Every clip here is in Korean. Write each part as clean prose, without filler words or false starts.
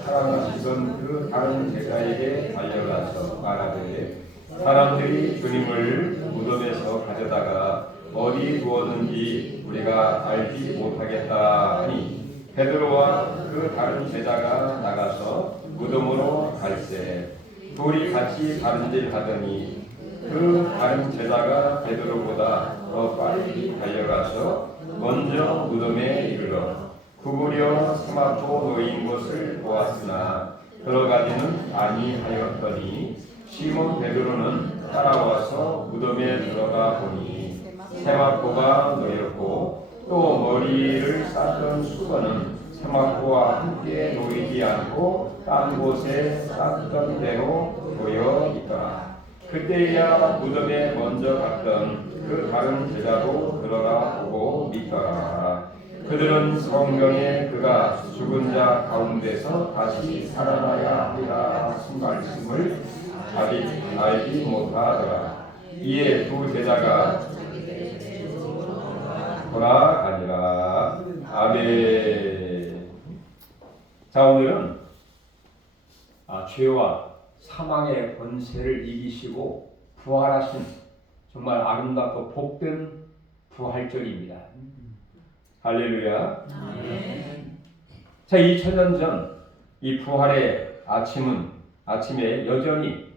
사랑하시던 그 다른 제자에게 달려가서 말하되 사람들이 주님을 무덤에서 가져다가 어디 두었는지 우리가 알지 못하겠다 하니 베드로와 그 다른 제자가 나가서 무덤으로 갈새 둘이 같이 다른질 하더니 그 다른 제자가 베드로보다 더 빨리 달려가서 먼저 무덤에 이르러 구부려 삼았고 놓인 것을 보았으나 들어가지는 아니하였더니 시몬 베드로는 따라와서 무덤에 들어가 보니 세마포가 놓였고 또 머리를 쌌던 수건은 세마포와 함께 놓이지 않고 딴 곳에 쌌던 대로 놓여 있더라. 그때야 무덤에 먼저 갔던 그 다른 제자도 들어가 보고 믿더라. 그들은 성경에 그가 죽은 자 가운데서 다시 살아나야 하리라 하신 말씀을 알지 못하더라. 이에 두 제자가 돌아가니라. 아멘. 자, 오늘은 죄와 사망의 권세를 이기시고 부활하신 정말 아름답고 복된 부활절입니다. 할렐루야. 아멘. 자, 2000년 전 이 부활의 아침에 여전히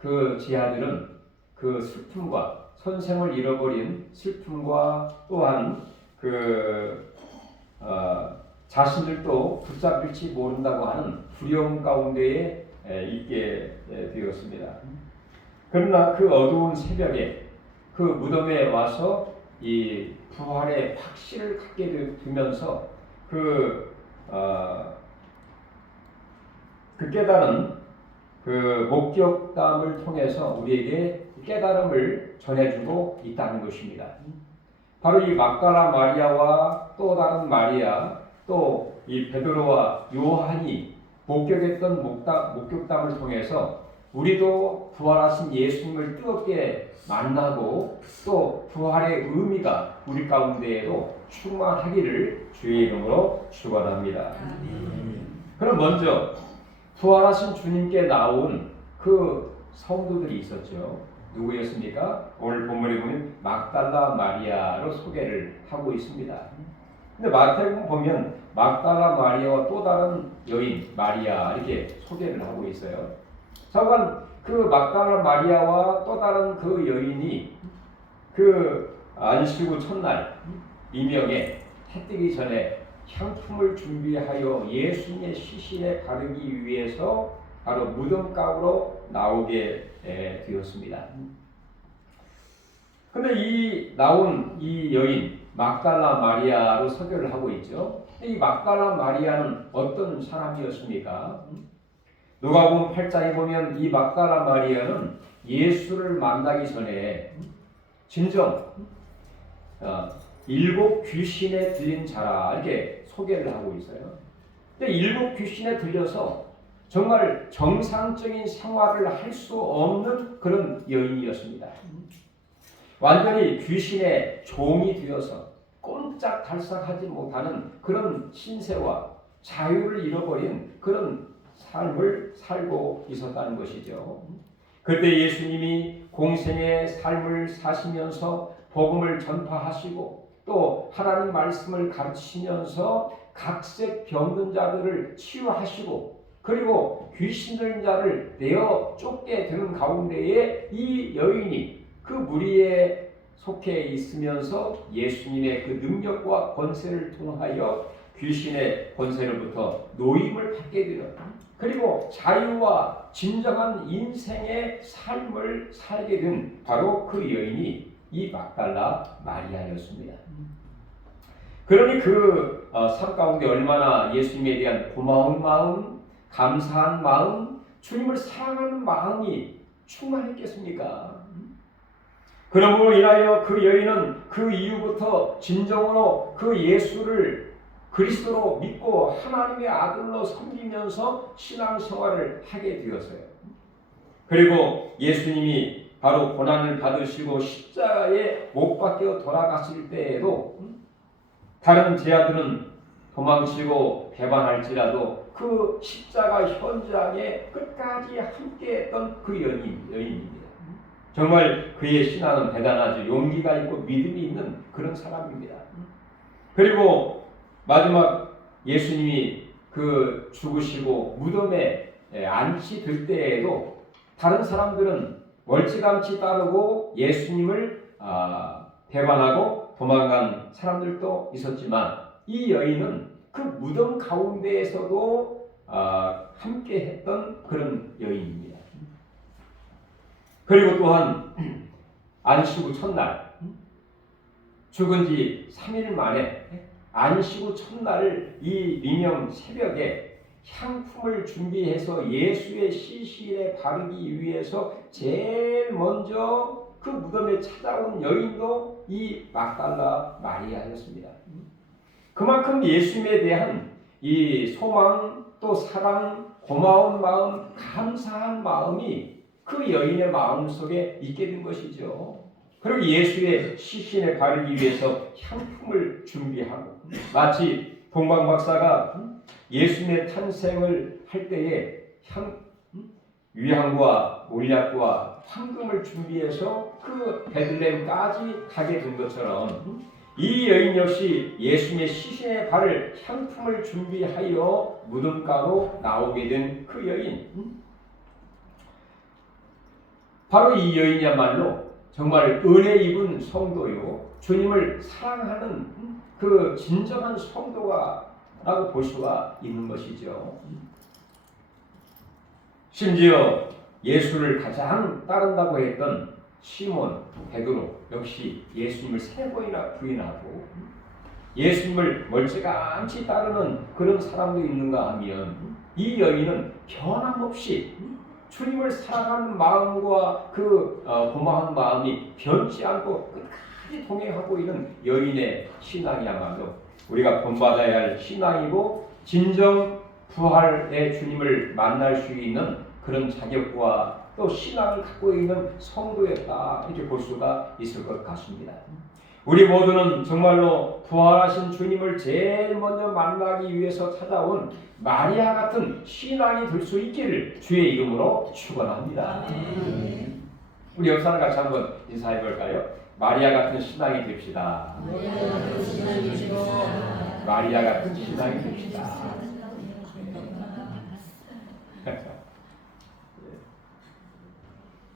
그 제자들은 그 슬픔과 선생을 잃어버린 슬픔과 또한 자신들도 붙잡힐지 모른다고 하는 두려움 가운데에 있게 되었습니다. 그러나 그 어두운 새벽에 그 무덤에 와서 이 부활의 확신을 갖게 되면서 그 깨달은 그 목격담을 통해서 우리에게 깨달음을 전해주고 있다는 것입니다. 바로 이 막달라 마리아와 또 다른 마리아, 또 이 베드로와 요한이 목격했던 목격담을 통해서 우리도 부활하신 예수님을 뜨겁게 만나고 또 부활의 의미가 우리 가운데에도 충만하기를 주의 이름으로 축원합니다. 그럼 먼저 부활하신 주님께 나온 그 성도들이 있었죠. 누구였습니까? 오늘 본문에 보면 막달라 마리아로 소개를 하고 있습니다. 근데 마태복음 보면 막달라 마리아와 또 다른 여인 마리아 이렇게 소개를 하고 있어요. 잠깐 그 막달라 마리아와 또 다른 그 여인이 그 안식 후 첫날 이명에 해 뜨기 전에 향품을 준비하여 예수님의 시신에 바르기 위해서 바로 무덤가로 나오게 되었습니다. 그런데 이 나온 이 여인 막달라 마리아로 소개를 하고 있죠. 이 막달라 마리아는 어떤 사람이었습니까? 누가복음 8장에 보면 이 막달라 마리아는 예수를 만나기 전에 진정 7 귀신에 들린 자라 이렇게 소개를 하고 있어요. 근데 7 귀신에 들려서 정말 정상적인 생활을 할 수 없는 그런 여인이었습니다. 완전히 귀신의 종이 되어서 꼼짝달싹하지 못하는 그런 신세와 자유를 잃어버린 그런 삶을 살고 있었다는 것이죠. 그때 예수님이 공생의 삶을 사시면서 복음을 전파하시고 또 하나님 말씀을 가르치면서 각색 병든 자들을 치유하시고 그리고 귀신 들린 자를 내어 쫓게 되는 가운데에 이 여인이 그 무리에 속해 있으면서 예수님의 그 능력과 권세를 통하여 귀신의 권세로부터 노임을 받게 되는 그리고 자유와 진정한 인생의 삶을 살게 된 바로 그 여인이 이 막달라 마리아였습니다. 그러니 그 삶 가운데 얼마나 예수님에 대한 고마운 마음, 감사한 마음, 주님을 사랑하는 마음이 충만했겠습니까? 그러므로 인하여 그 여인은 그 이후부터 진정으로 그 예수를 그리스도로 믿고 하나님의 아들로 섬기면서 신앙생활을 하게 되었어요. 그리고 예수님이 바로 고난을 받으시고 십자가에 못 박혀 돌아가실 때에도 다른 제자들은 도망치고 배반할지라도 그 십자가 현장에 끝까지 함께했던 그 여인입니다. 정말 그의 신앙은 대단하죠. 용기가 있고 믿음이 있는 그런 사람입니다. 그리고 마지막 예수님이 그 죽으시고 무덤에 안치될 때에도 다른 사람들은 멀찌감치 따르고 예수님을 배반하고 도망간 사람들도 있었지만 이 여인은 그 무덤 가운데에서도 함께 했던 그런 여인입니다. 그리고 또한 안식 후 첫날 죽은 지 3일 만에 안식 후 첫날을 이 미명 새벽에 향품을 준비해서 예수의 시신에 바르기 위해서 제일 먼저 그 무덤에 찾아온 여인도 이 막달라 마리아였습니다. 그만큼 예수님에 대한 이 소망 또 사랑, 고마운 마음, 감사한 마음이 그 여인의 마음 속에 있게 된 것이죠. 그리고 예수의 시신에 바르기 위해서 향품을 준비하고 마치 동방 박사가 예수님의 탄생을 할 때에 유향과 몰약과 황금을 준비해서 그 베들레헴까지 가게 된 것처럼 이 여인 역시 예수님의 시신에 바를 향품을 준비하여 무덤가로 나오게 된 그 여인. 바로 이 여인이야말로 정말 은혜 입은 성도요, 주님을 사랑하는 그 진정한 성도라고 볼 수가 있는 것이죠. 심지어 예수를 가장 따른다고 했던 시몬 베드로 역시 예수님을 3번이나 부인하고 예수님을 멀찌감치 따르는 그런 사람도 있는가 하면 이 여인은 변함없이 주님을 사랑하는 마음과 그 고마운 마음이 변치 않고 끝까지 동행하고 있는 여인의 신앙이야말로 우리가 본받아야 할 신앙이고 진정 부활의 주님을 만날 수 있는 그런 자격과 또 신앙을 갖고 있는 성도였다 이렇게 볼 수가 있을 것 같습니다. 우리 모두는 정말로 부활하신 주님을 제일 먼저 만나기 위해서 찾아온 마리아 같은 신앙이 될 수 있기를 주의 이름으로 축원합니다. 우리 옆 사람 같이 한번 인사해 볼까요? 마리아 같은 신앙이 됩시다. 마리아 같은 신앙이 됩시다.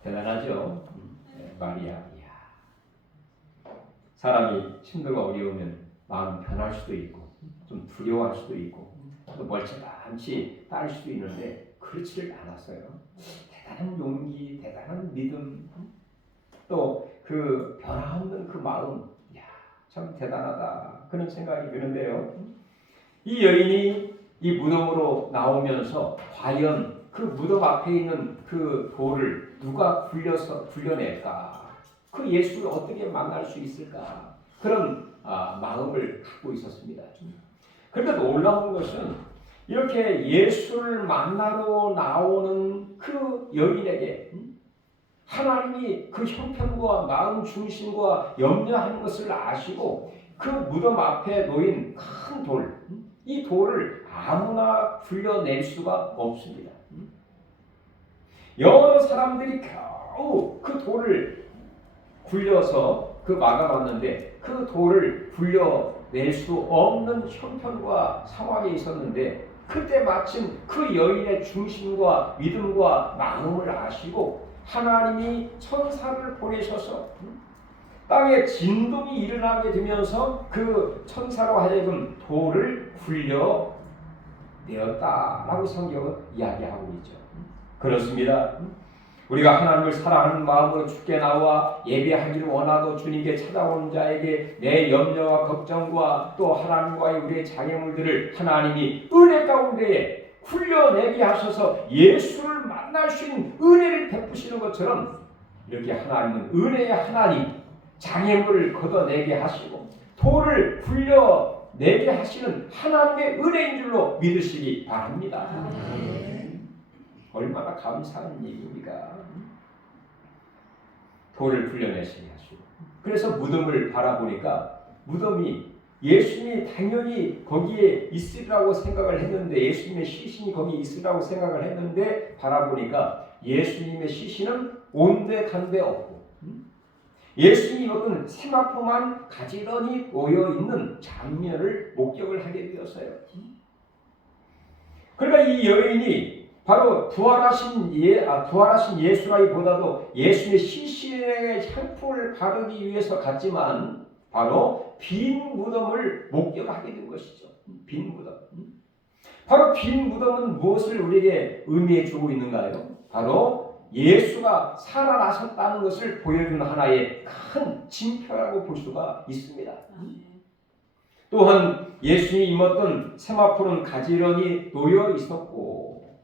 대단하죠? 마리아. 사람이 힘들고 어려우면 마음 변할 수도 있고 좀 두려워할 수도 있고 또 멀찌감치 따를 수도 있는데 그렇지를 않았어요. 대단한 용기, 대단한 믿음, 또 그 변함없는 그 마음, 참 대단하다 그런 생각이 드는데요. 이 여인이 이 무덤으로 나오면서 과연 그 무덤 앞에 있는 그 돌을 누가 굴려낼까? 그 예수를 어떻게 만날 수 있을까? 그런 마음을 갖고 있었습니다. 그런데 놀라운 것은 이렇게 예수를 만나러 나오는 그 여인에게 하나님이 그 형편과 마음 중심과 염려하는 것을 아시고 그 무덤 앞에 놓인 큰 돌, 이 돌을 아무나 굴려낼 수가 없습니다. 여러 사람들이 겨우 그 돌을 굴려서 그 막아봤는데 그 돌을 굴려낼 수 없는 형편과 상황에 있었는데 그때 마침 그 여인의 중심과 믿음과 마음을 아시고 하나님이 천사를 보내셔서 땅에 진동이 일어나게 되면서 그 천사로 하여금 돌을 굴려내었다라고 성경은 이야기하고 있죠. 그렇습니다. 우리가 하나님을 사랑하는 마음으로 주께 나와 예배하기를 원하고 주님께 찾아오는 자에게 내 염려와 걱정과 또 하나님과의 우리의 장애물들을 하나님이 은혜 가운데에 굴려내게 하셔서 예수를 만날 수 있는 은혜를 베푸시는 것처럼 이렇게 하나님은 은혜의 하나님, 장애물을 걷어내게 하시고 돌을 굴려내게 하시는 하나님의 은혜인 줄로 믿으시기 바랍니다. 얼마나 감사한 일입니까? 돌을 굴려내시게 하시고 그래서 무덤을 바라보니까 무덤이 예수님이 당연히 거기에 있으리라고 생각을 했는데, 예수님의 시신이 거기에 있으리라고 생각을 했는데 바라보니까 예수님의 시신은 온데간데 없고, 예수님이 어떤 세마포만 가지런히 놓여있는 장면을 목격을 하게 되었어요. 그러니까 이 여인이 바로 부활하신 예수라기보다도 예수님의 시신에 향품을 바르기 위해서 갔지만 바로 빈 무덤을 목격하게 된 것이죠. 빈 무덤. 바로 빈 무덤은 무엇을 우리에게 의미해 주고 있는가요? 바로 예수가 살아나셨다는 것을 보여주는 하나의 큰 징표라고 볼 수가 있습니다. 또한 예수님이 입었던 세마포는 가지런히 놓여 있었고,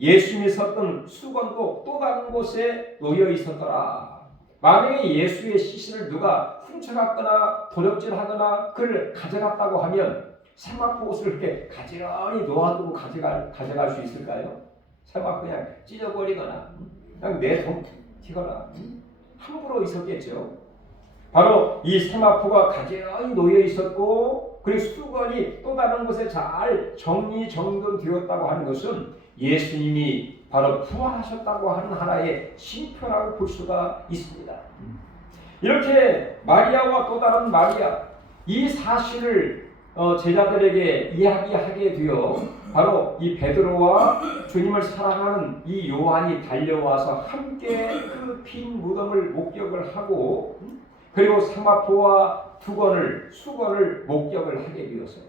예수님이 섰던 수건도 또 다른 곳에 놓여 있었더라. 만약에 예수의 시신을 누가 훔쳐갔거나 도적질하거나 그를 가져갔다고 하면 세마포 옷을 이렇게 가지런히 놓아두고 가져갈 수 있을까요? 세마포 그냥 찢어버리거나 그냥 내던지거나 함부로 있었겠죠. 바로 이 세마포가 가지런히 놓여 있었고, 그리고 수건이 또 다른 곳에 잘 정리정돈되었다고 하는 것은 예수님이 바로 부활하셨다고 하는 하나의 징표라고 볼 수가 있습니다. 이렇게 마리아와 또 다른 마리아, 이 사실을 제자들에게 이야기하게 되어 바로 이 베드로와 주님을 사랑하는 이 요한이 달려와서 함께 그 빈 무덤을 목격을 하고, 그리고 세마포와 수건을 목격을 하게 되었어요.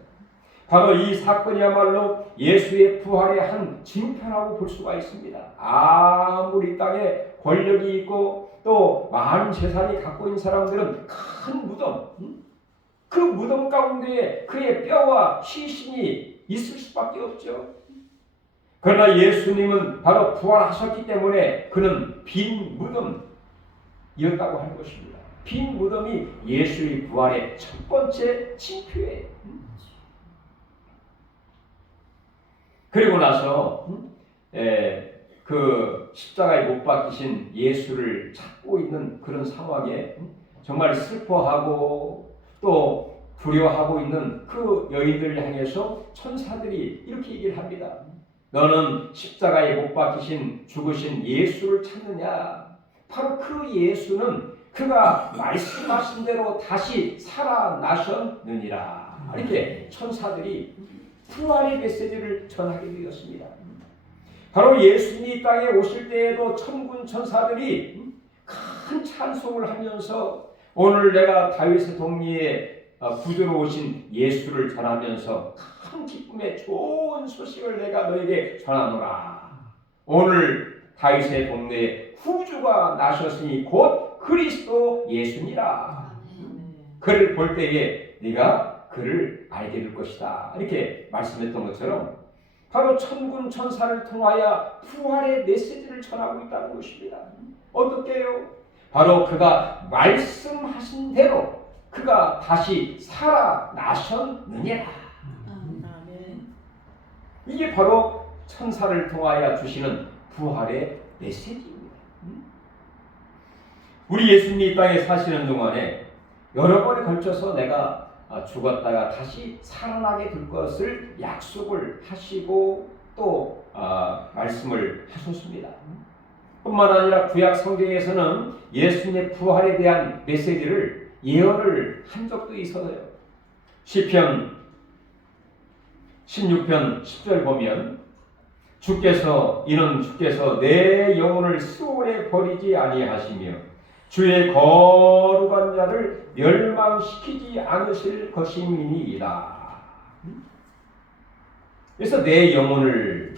바로 이 사건이야말로 예수의 부활의 한 징표라고 볼 수가 있습니다. 아무리 땅에 권력이 있고 또 많은 재산이 갖고 있는 사람들은 큰 무덤, 그 무덤 가운데에 그의 뼈와 시신이 있을 수밖에 없죠. 그러나 예수님은 바로 부활하셨기 때문에 그는 빈 무덤이었다고 하는 것입니다. 빈 무덤이 예수의 부활의 첫 번째 징표예요. 그리고 나서 그 십자가에 못 박히신 예수를 찾고 있는 그런 상황에 정말 슬퍼하고 또 두려워하고 있는 그 여인들을 향해서 천사들이 이렇게 얘기를 합니다. 너는 십자가에 못 박히신 죽으신 예수를 찾느냐? 바로 그 예수는 그가 말씀하신 대로 다시 살아나셨느니라. 이렇게 천사들이 부활의 메시지를 전하게 되었습니다. 바로 예수님이 이 땅에 오실 때에도 천군 천사들이 큰 찬송을 하면서 오늘 내가 다윗의 동리에 구주로 오신 예수를 전하면서 큰 기쁨의 좋은 소식을 내가 너에게 전하노라. 오늘 다윗의 동네에 구주가 나셨으니 곧 그리스도 예수니라. 그를 볼 때에 네가 그를 알게 될 것이다. 이렇게 말씀했던 것처럼 바로 천군 천사를 통하여 부활의 메시지를 전하고 있다는 것입니다. 어떻게 해요? 바로 그가 말씀하신 대로 그가 다시 살아나셨느니라. 이게 바로 천사를 통하여 주시는 부활의 메시지입니다. 우리 예수님이 이 땅에 사시는 동안에 여러 번에 걸쳐서 내가 죽었다가 다시 살아나게 될 것을 약속을 하시고 또 말씀을 하셨습니다. 뿐만 아니라 구약 성경에서는 예수님의 부활에 대한 메시지를 예언을 한 적도 있어요. 시편 16편 10절 보면 주께서 내 영혼을 시온에 버리지 아니하시며 주의 거룩한 자를 멸망시키지 않으실 것임이니이다. 그래서 내 영혼을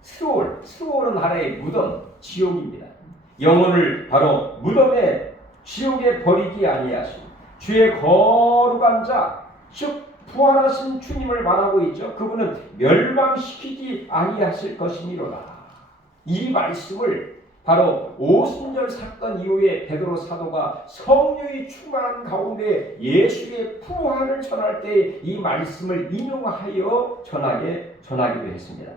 스올은 하나의 무덤, 지옥입니다. 영혼을 바로 무덤에 지옥에 버리지 아니하시고 주의 거룩한 자, 즉 부활하신 주님을 말하고 있죠. 그분은 멸망시키지 아니하실 것이니로다. 이 말씀을 바로 오순절 사건 이후에 베드로 사도가 성령이 충만한 가운데 예수의 부활을 전할 때 이 말씀을 인용하여 전하기도 했습니다.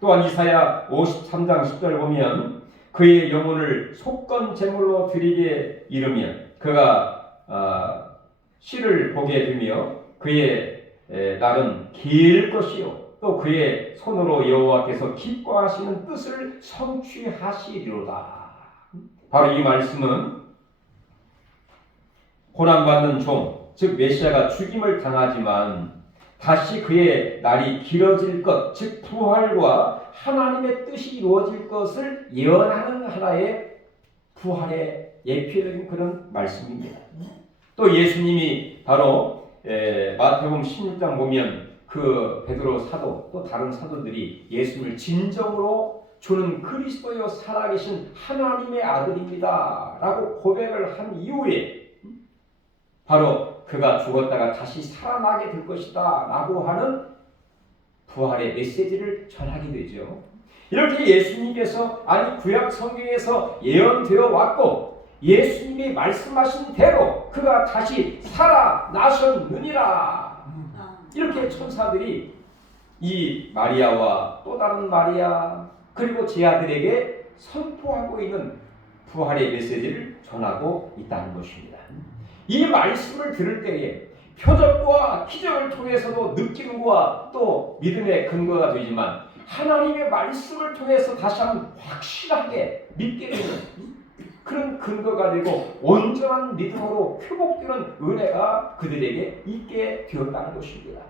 또한 이사야 53장 10절 보면 그의 영혼을 속건 제물로 드리게 이르면 그가 씨를 보게 되며 그의 날은 길 것이요 또 그의 손으로 여호와께서 기뻐하시는 뜻을 성취하시리로다. 바로 이 말씀은 고난받는 종, 즉 메시아가 죽임을 당하지만 다시 그의 날이 길어질 것, 즉 부활과 하나님의 뜻이 이루어질 것을 예언하는 하나의 부활의 예표적인 그런 말씀입니다. 또 예수님이 바로 마태복음 16장 보면 그 베드로 사도 또 다른 사도들이 예수님을 진정으로 주는 그리스도여 살아계신 하나님의 아들입니다 라고 고백을 한 이후에 바로 그가 죽었다가 다시 살아나게 될 것이다 라고 하는 부활의 메시지를 전하게 되죠. 이렇게 예수님께서 구약 성경에서 예언되어 왔고 예수님이 말씀하신 대로 그가 다시 살아나셨느니라. 이렇게 천사들이 이 마리아와 또 다른 마리아 그리고 제 아들에게 선포하고 있는 부활의 메시지를 전하고 있다는 것입니다. 이 말씀을 들을 때에 표적과 기적을 통해서도 느낌과 또 믿음의 근거가 되지만 하나님의 말씀을 통해서 다시 한번 확실하게 믿게 되는 그런 근거가 되고 온전한 믿음으로 회복되는 은혜가 그들에게 있게 되었다는 것입니다.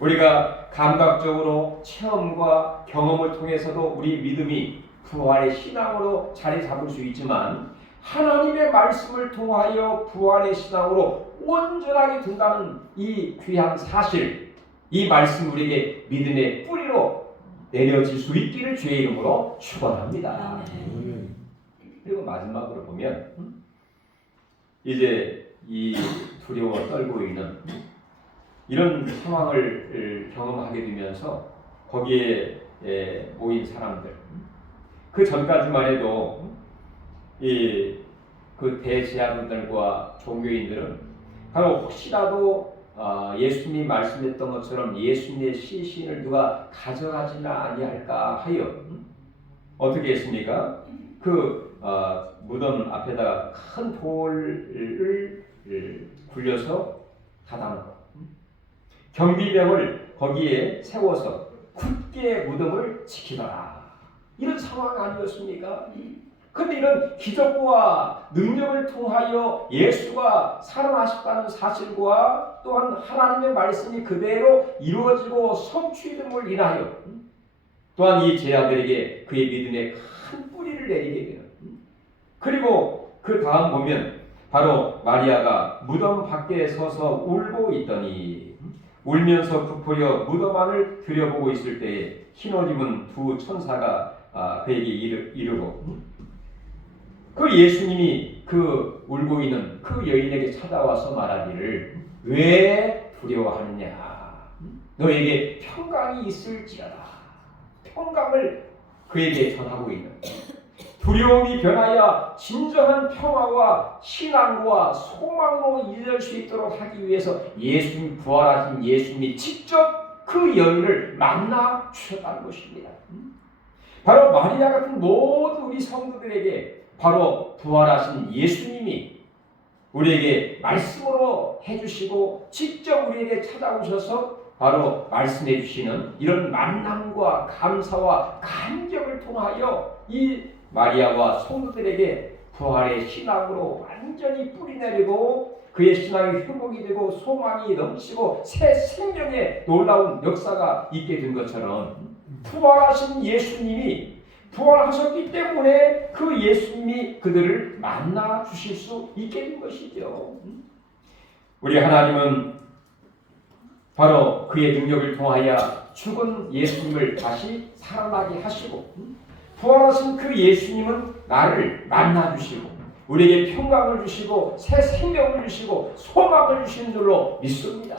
우리가 감각적으로 체험과 경험을 통해서도 우리 믿음이 부활의 신앙으로 자리 잡을 수 있지만 하나님의 말씀을 통하여 부활의 신앙으로 온전하게 된다는 이 귀한 사실, 이 말씀 우리에게 믿음의 뿌리로 내려질 수 있기를 주의 이름으로 축원합니다. 그리고 마지막으로 보면 이제 이 두려워 떨고 있는 이런 상황을 경험하게 되면서 거기에 모인 사람들 그 전까지만 해도 그 대제사장들과 종교인들은 바로 혹시라도 예수님이 말씀했던 것처럼 예수님의 시신을 누가 가져가지는 아니할까 하여 어떻게 했습니까? 그 무덤 앞에다가 큰 돌을 굴려서 닫아놓고 경비병을 거기에 세워서 굳게 무덤을 지키더라. 이런 상황 아니었습니까? 그런데 이런 기적과 능력을 통하여 예수가 살아나셨다는 사실과 또한 하나님의 말씀이 그대로 이루어지고 성취됨을 인하여 또한 이 제자들에게 그의 믿음에 큰 뿌리를 내리게 되는 그리고 그 다음 보면 바로 마리아가 무덤 밖에 서서 울고 있더니 울면서 부풀려 무덤 안을 들여보고 있을 때에 흰옷 입은 두 천사가 그에게 이르고 그 예수님이 그 울고 있는 그 여인에게 찾아와서 말하기를 왜 두려워하느냐 너에게 평강이 있을지어다. 평강을 그에게 전하고 있는 두려움이 변하여 진정한 평화와 신앙과 소망으로 이룰 수 있도록 하기 위해서 예수님 부활하신 예수님이 직접 그 여인을 만나 주셨다는 것입니다. 바로 마리아 같은 모든 우리 성도들에게 바로 부활하신 예수님이 우리에게 말씀으로 해주시고 직접 우리에게 찾아오셔서 바로 말씀해 주시는 이런 만남과 감사와 감격을 통하여 이 마리아와 성도들에게 부활의 신앙으로 완전히 뿌리내리고 그의 신앙이 회복이 되고 소망이 넘치고 새 생명의 놀라운 역사가 있게 된 것처럼 부활하신 예수님이 부활하셨기 때문에 그 예수님이 그들을 만나 주실 수 있게 된 것이죠. 우리 하나님은 바로 그의 능력을 통하여 죽은 예수님을 다시 살아나게 하시고 부활하신 그 예수님은 나를 만나 주시고 우리에게 평강을 주시고 새 생명을 주시고 소망을 주시는 줄로 믿습니다.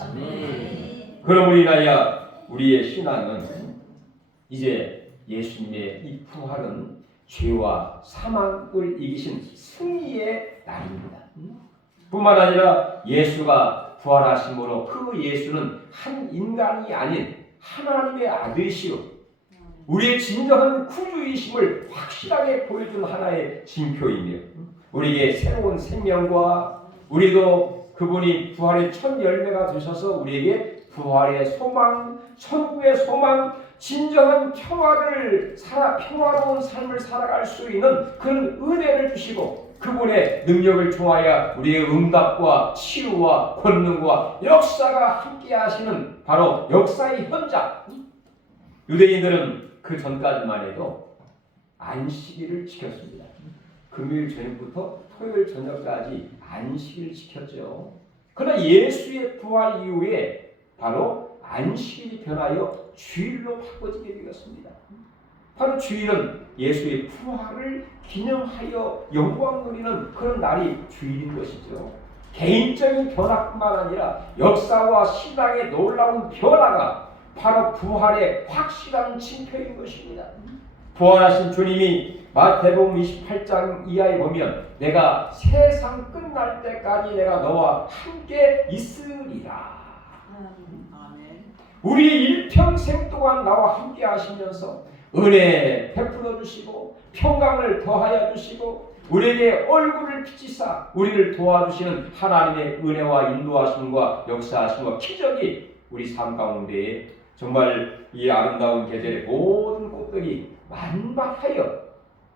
그러므로 인하여 우리의 신앙은 이제 예수님의 이 부활은 죄와 사망을 이기신 승리의 날입니다. 뿐만 아니라 예수가 부활하심으로 그 예수는 한 인간이 아닌 하나님의 아들이시오 우리의 진정한 구주이심을 확실하게 보여준 하나의 징표이며 우리에게 새로운 생명과 우리도 그분이 부활의 첫 열매가 되셔서 우리에게 부활의 소망, 천국의 소망, 진정한 평화로운 삶을 살아갈 수 있는 그런 은혜를 주시고 그분의 능력을 통하여 우리의 응답과 치유와 권능과 역사가 함께 하시는 바로 역사의 현장. 유대인들은 그 전까지만 해도 안식일을 지켰습니다. 금요일 저녁부터 토요일 저녁까지 안식일을 지켰죠. 그러나 예수의 부활 이후에 바로 안식일이 변하여 주일로 바꿔지게 되었습니다. 바로 주일은 예수의 부활을 기념하여 영광 누리는 그런 날이 주일인 것이죠. 개인적인 변화뿐만 아니라 역사와 신앙의 놀라운 변화가 바로 부활의 확실한 징표인 것입니다. 부활하신 주님이 마태복음 28장 이하에 보면 내가 세상 끝날 때까지 내가 너와 함께 있으리라. 우리 일평생 동안 나와 함께 하시면서 은혜 베풀어 주시고 평강을 더하여 주시고 우리에게 얼굴을 비치사 우리를 도와주시는 하나님의 은혜와 인도하심과 역사하심과 기적이 우리 삶 가운데에 정말 이 아름다운 계절의 모든 꽃들이 만발하여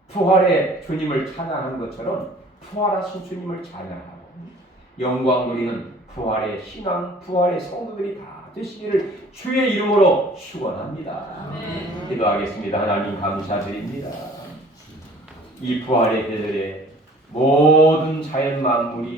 부활의 주님을 찬양하는 것처럼 부활하신 주님을 찬양하고 영광 누리는 부활의 신앙, 부활의 성도들이 다 되시기를 주의 이름으로 축원합니다. 기도하겠습니다. 하나님 감사드립니다. 이 부활의 계절에 모든 자연 만물이